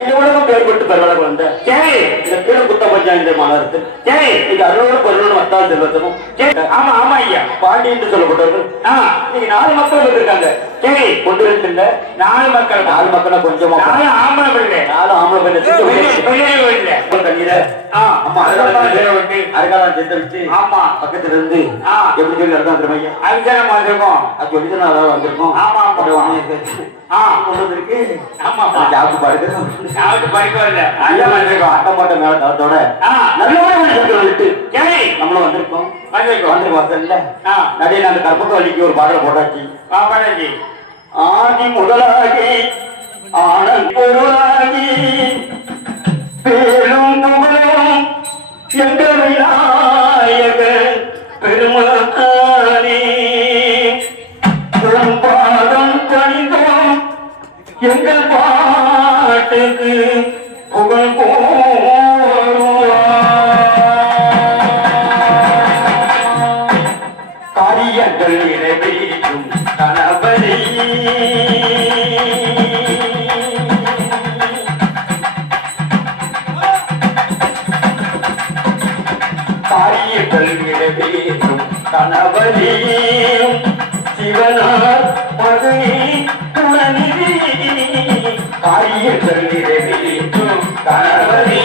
உலகம் பேர்பட்டு பெருவளவு வந்த இந்த கீழே குத்த பஞ்சாயத்து மாநகரத்தில் இது அறுபது பொருள் வத்தால் செல்வத்தமும் ஆமா ஆமா ஐயா பாண்டி என்று சொல்லப்பட்டவர்கள் நீங்க 4 மக்கள் இருக்காங்க கொண்டு இல்ல 4 மக்கள் கொஞ்சமா 4 ஆம்பளை பிள்ளை 4 ஆம்பளை பிள்ளை தண்ணீர ஆமா அருகாலம் செத்து வச்சு ஆமா பக்கத்துல இருந்து எப்படி சொல்லி நடந்தான் திருமையா அதுதான் வந்திருக்கோம் அது சொல்லிதான் அதாவது வந்திருக்கோம் ஆமா கொண்டு வந்திருக்கு ஆமா ஜாப்பு பாருங்க யாருக்கு படிக்கவே இல்லை அதான் வந்திருக்கோம் அட்டம் போட்ட மேல தரத்தோட நல்ல விட்டு நம்மளும் வந்திருக்கோம் வந்திருக்கோம் நடையில அந்த கற்பக வழிக்கு ஒரு பாடலை போட்டாச்சு ஆதி முதலாகி ஆனந்த் பொருளாகி பேரும் புகழும் எங்கள் விநாயகர் பெருமானே பாதம் பணிந்தோம் எங்கள் பாட்டுக்கு புகழ் காரியங்கள் நிறைவேற்றும் கணவனை காரியங்கள் நிறைவேற்றும் கணவனே சிவனார் மகனே துணனிலே காரியங்கள் நிறைவேற்றும் கணவனே